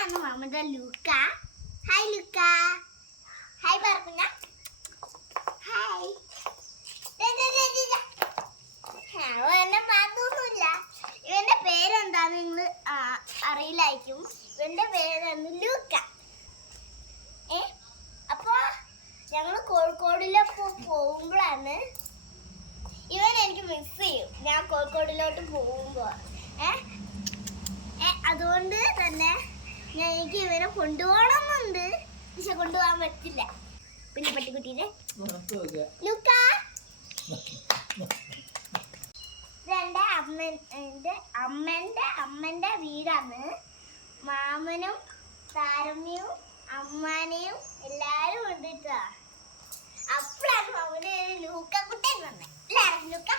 ഇതാണ് നമ്മുടെ ലൂക്ക. ഹായ് ലൂക്ക. ഹായ് പറഞ്ഞ. ഹായ്. എന്നെ മാത്രമൊന്നുമില്ല. ഇവന്റെ പേരെന്താന്ന് നിങ്ങൾ അറിയില്ലായിരിക്കും. ഇവന്റെ പേരാണ് ലൂക്ക. അപ്പൊ ഞങ്ങൾ കോഴിക്കോടിലൊക്കെ പോകുമ്പോഴാണ് ഇവൻ എനിക്ക് മിസ് ചെയ്യും. ഞാൻ കോഴിക്കോടിലോട്ട് പോകുമ്പോ അതുകൊണ്ട് തന്നെ എനിക്ക് ഇവനെ കൊണ്ടുപോകണമെന്നുണ്ട്. പക്ഷെ കൊണ്ടുപോകാൻ പറ്റില്ല. പിന്നെ പട്ടിക്കുട്ടീനെ ലൂക്ക. ഇതെന്റെ അമ്മന്റെ വീടാണ്. മാമനും താരമ്മയും അമ്മാനെയും എല്ലാരും കൊണ്ടിട്ടാ. അപ്പോഴാണ് മാമന് ലൂക്ക കുട്ടൻ വന്നത്. ലൂക്ക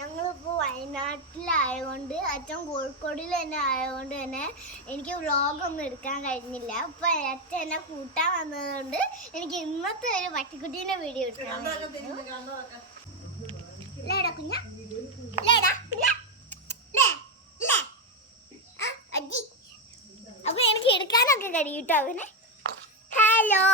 ഞങ്ങളിപ്പോൾ വയനാട്ടിലായതുകൊണ്ട് അച്ഛൻ കോഴിക്കോടിൽ തന്നെ ആയതുകൊണ്ട് തന്നെ എനിക്ക് വ്ളോഗൊന്നും എടുക്കാൻ കഴിഞ്ഞില്ല. അപ്പോൾ അച്ഛൻ എന്നെ കൂട്ടാൻ വന്നതുകൊണ്ട് എനിക്ക് ഇന്നത്തെ ഒരു പട്ടിക്കുട്ടീൻ്റെ വീഡിയോ എടുക്കാൻ അപ്പോൾ എനിക്ക് എടുക്കാനൊക്കെ കഴിയും കേട്ടോ അവനെ. ഹലോ.